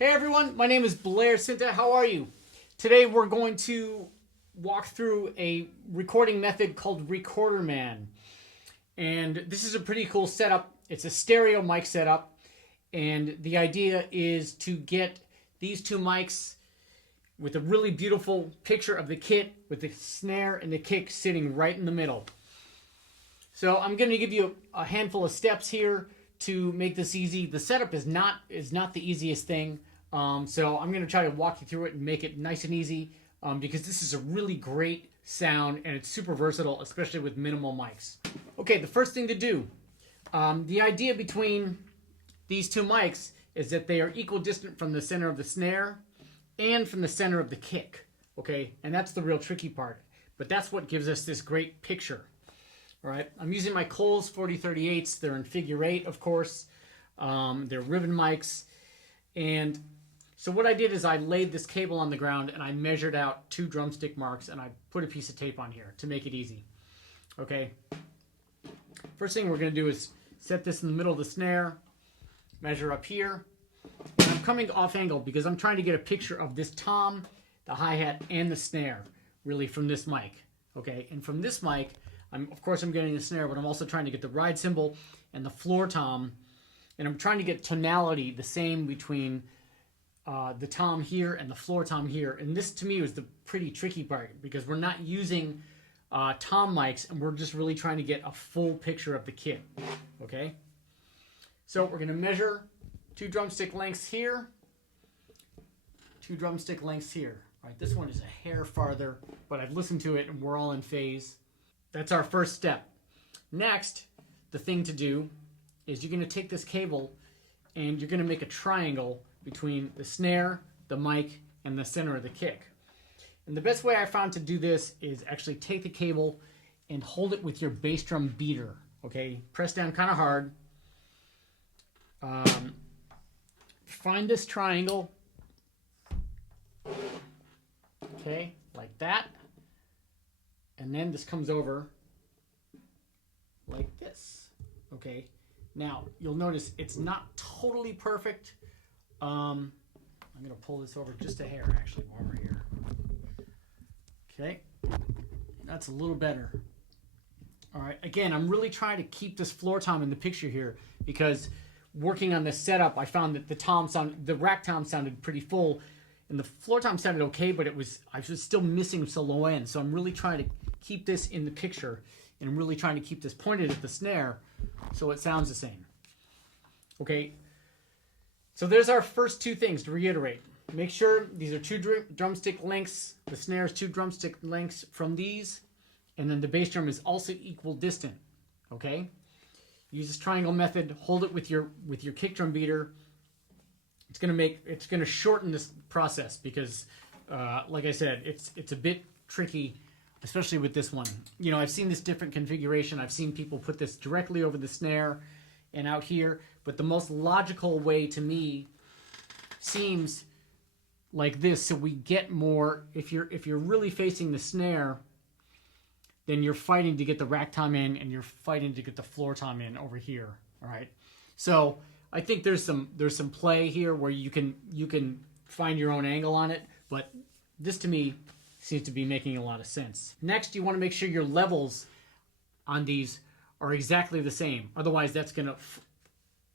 Hey everyone, my name is Blair Cinta. How are you? Today we're going to walk through a recording method called Recorder Man. And this is a pretty cool setup. It's a stereo mic setup. And the idea is to get these two mics with a really beautiful picture of the kit with the snare and the kick sitting right in the middle. So I'm going to give you a handful of steps here to make this easy. The setup is not the easiest thing. So I'm going to try to walk you through it and make it nice and easy because this is a really great sound and it's super versatile, especially with minimal mics. Okay, the first thing to do, the idea between these two mics is that they are equidistant from the center of the snare and from the center of the kick. Okay, and that's the real tricky part, but that's what gives us this great picture. All right, I'm using my Coles 4038s. They're in figure 8, of course. They're ribbon mics. And so what I did is I laid this cable on the ground and I measured out 2 drumstick marks and I put a piece of tape on here to make it easy. Okay. First thing we're going to do is set this in the middle of the snare, measure up here. And I'm coming off angle because I'm trying to get a picture of this tom, the hi-hat, and the snare really from this mic. Okay, and from this mic, of course I'm getting the snare, but I'm also trying to get the ride cymbal and the floor tom. And I'm trying to get tonality the same between the tom here and the floor tom here. And this, to me, was the pretty tricky part because we're not using tom mics and we're just really trying to get a full picture of the kit. Okay? So we're going to measure 2 drumstick lengths here, 2 drumstick lengths here. All right, this one is a hair farther, but I've listened to it and we're all in phase. That's our first step. Next, the thing to do is you're going to take this cable and you're going to make a triangle between the snare, the mic, and the center of the kick. And the best way I found to do this is actually take the cable and hold it with your bass drum beater. Okay, press down kind of hard. Find this triangle. Okay, like that. And then this comes over like this. Okay. Now, you'll notice it's not totally perfect. I'm going to pull this over just a hair, actually, while we're here. Okay. That's a little better. All right. Again, I'm really trying to keep this floor tom in the picture here because working on this setup, I found that the rack tom sounded pretty full, and the floor tom sounded okay, but I was still missing some low end. So I'm really trying to keep this in the picture, and I'm really trying to keep this pointed at the snare so it sounds the same. Okay, so there's our first 2 things to reiterate. Make sure these are 2 drumstick lengths. The snare is 2 drumstick lengths from these, and then the bass drum is also equal distant. Okay, use this triangle method. Hold it with your kick drum beater. It's gonna shorten this process because, like I said, it's a bit tricky, especially with this one. You know, I've seen this different configuration. I've seen people put this directly over the snare and out here, but the most logical way to me seems like this. So we get more, if you're really facing the snare, then you're fighting to get the rack tom in and you're fighting to get the floor tom in over here. All right. So I think there's some play here where you can find your own angle on it, but this to me seems to be making a lot of sense. Next, you want to make sure your levels on these are exactly the same. Otherwise, that's going to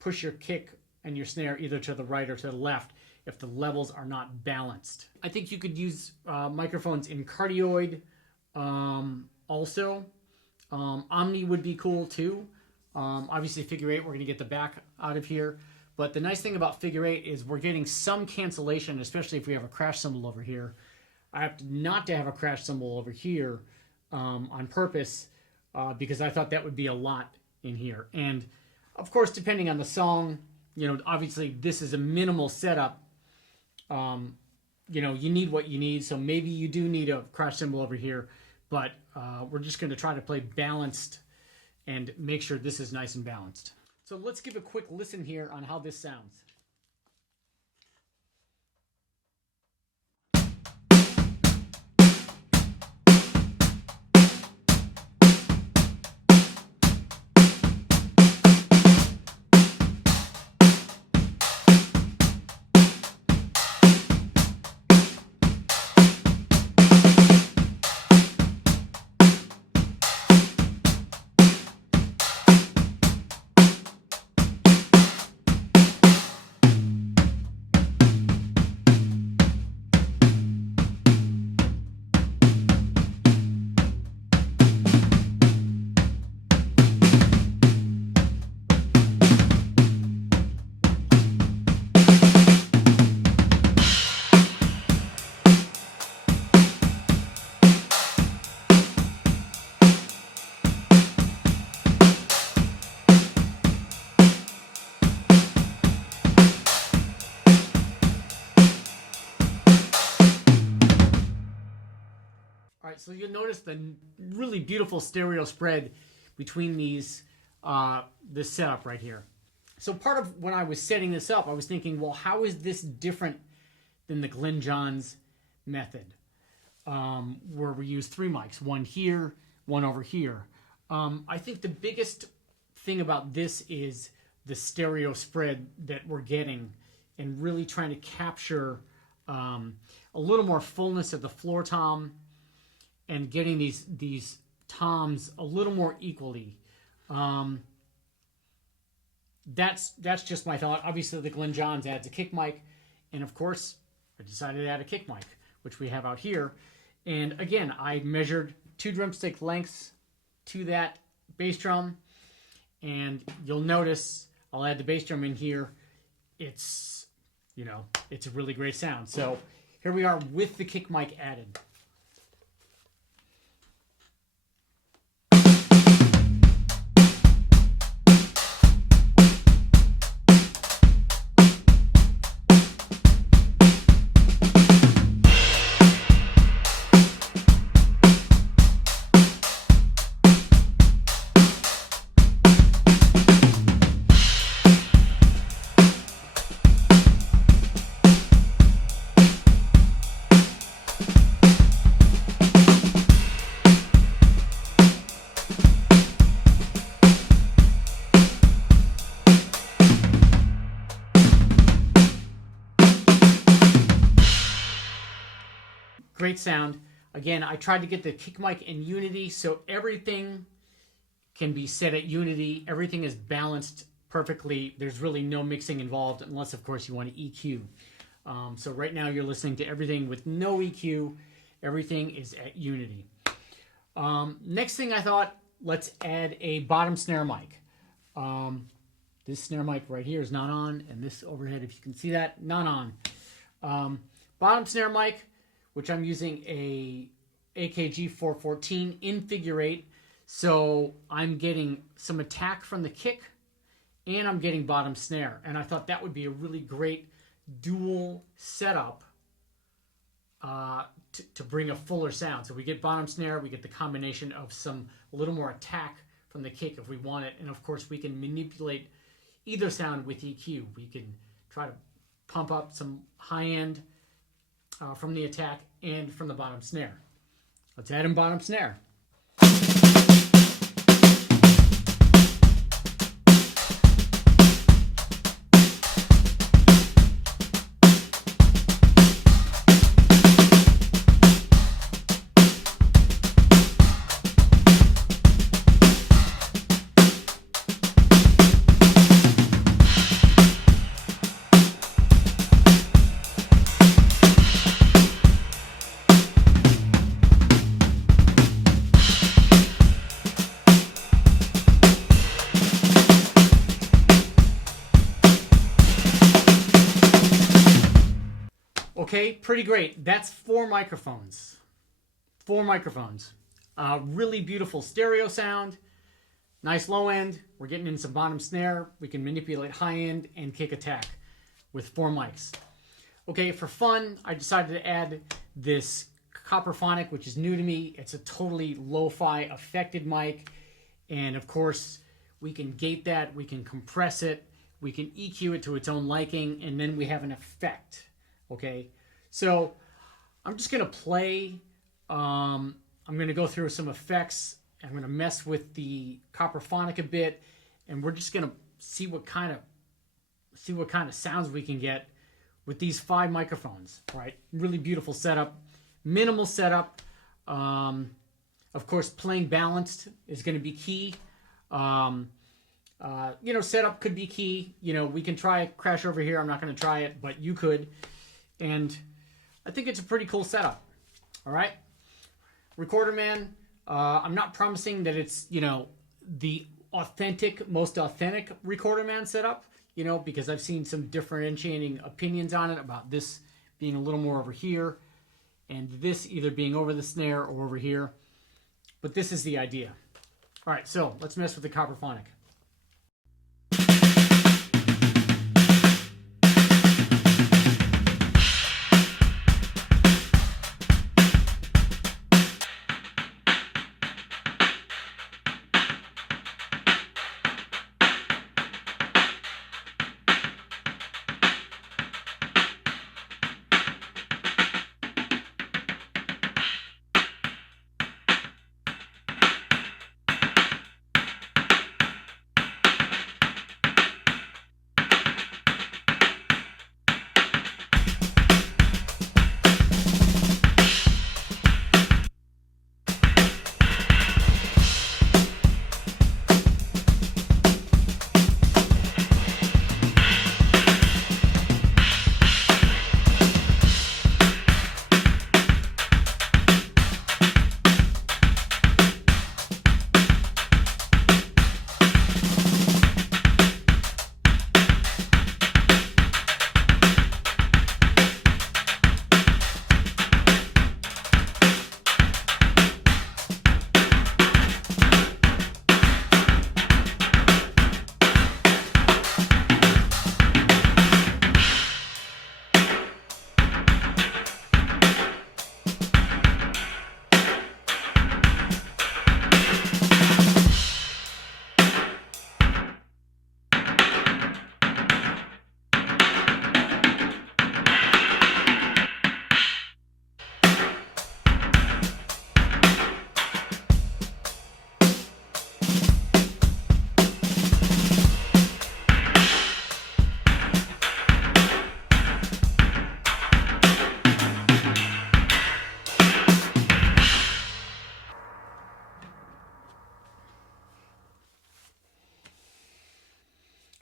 push your kick and your snare either to the right or to the left if the levels are not balanced. I think you could use microphones in cardioid also. Omni would be cool too. Obviously, figure 8, we're going to get the back out of here. But the nice thing about figure 8 is we're getting some cancellation, especially if we have a crash cymbal over here. I have not to have a crash cymbal over here on purpose because I thought that would be a lot in here. And of course, depending on the song, you know, obviously this is a minimal setup. You know, you need what you need. So maybe you do need a crash cymbal over here, but we're just going to try to play balanced and make sure this is nice and balanced. So let's give a quick listen here on how this sounds. right, so you'll notice the really beautiful stereo spread between these, this setup right here. So part of when I was setting this up, I was thinking, well, how is this different than the Glyn Johns method, where we use 3 mics, one here, one over here. I think the biggest thing about this is the stereo spread that we're getting and really trying to capture a little more fullness of the floor tom and getting these toms a little more equally. That's just my thought. Obviously, the Glyn Johns adds a kick mic, and of course, I decided to add a kick mic, which we have out here. And again, I measured 2 drumstick lengths to that bass drum, and you'll notice I'll add the bass drum in here. It's, you know, it's a really great sound. So here we are with the kick mic added. Great sound. Again, I tried to get the kick mic in unity, so everything can be set at unity. Everything is balanced perfectly. There's really no mixing involved, unless, of course, you want to EQ. So right now you're listening to everything with no EQ. Everything is at unity. Next thing I thought, let's add a bottom snare mic. This snare mic right here is not on, and this overhead, if you can see that, not on. Bottom snare mic, which I'm using a AKG 414 in figure 8. So I'm getting some attack from the kick, and I'm getting bottom snare. And I thought that would be a really great dual setup to bring a fuller sound. So we get bottom snare, we get the combination of a little more attack from the kick if we want it. And of course we can manipulate either sound with EQ. We can try to pump up some high end from the attack and from the bottom snare. Let's add in bottom snare. Okay, pretty great. That's 4 microphones. 4 microphones. Really beautiful stereo sound. Nice low end. We're getting in some bottom snare. We can manipulate high end and kick attack with 4 mics. Okay, for fun, I decided to add this Copperphonic, which is new to me. It's a totally lo-fi affected mic. And of course, we can gate that. We can compress it. We can EQ it to its own liking. And then we have an effect. Okay, so I'm just going to play. I'm going to go through some effects. I'm going to mess with the Copperphonic a bit, and we're just going to see what kind of sounds we can get with these 5 microphones. All right, really beautiful setup, minimal setup. Of course, playing balanced is going to be key. Setup could be key. We can try Crash Over Here. I'm not going to try it, but you could. And I think it's a pretty cool setup. All right. Recorder Man. I'm not promising that it's, the most authentic Recorder Man setup, because I've seen some differentiating opinions on it about this being a little more over here and this either being over the snare or over here. But this is the idea. All right. So let's mess with the Copperphonic.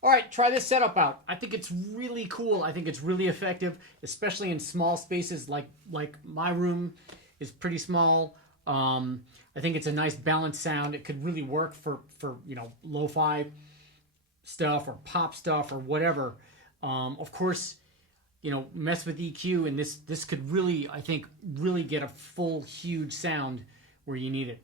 All right, try this setup out. I think it's really cool. I think it's really effective, especially in small spaces like my room is pretty small. I think it's a nice balanced sound. It could really work for lo-fi stuff or pop stuff or whatever. Of course, mess with EQ, and this could really, I think, really get a full huge sound where you need it.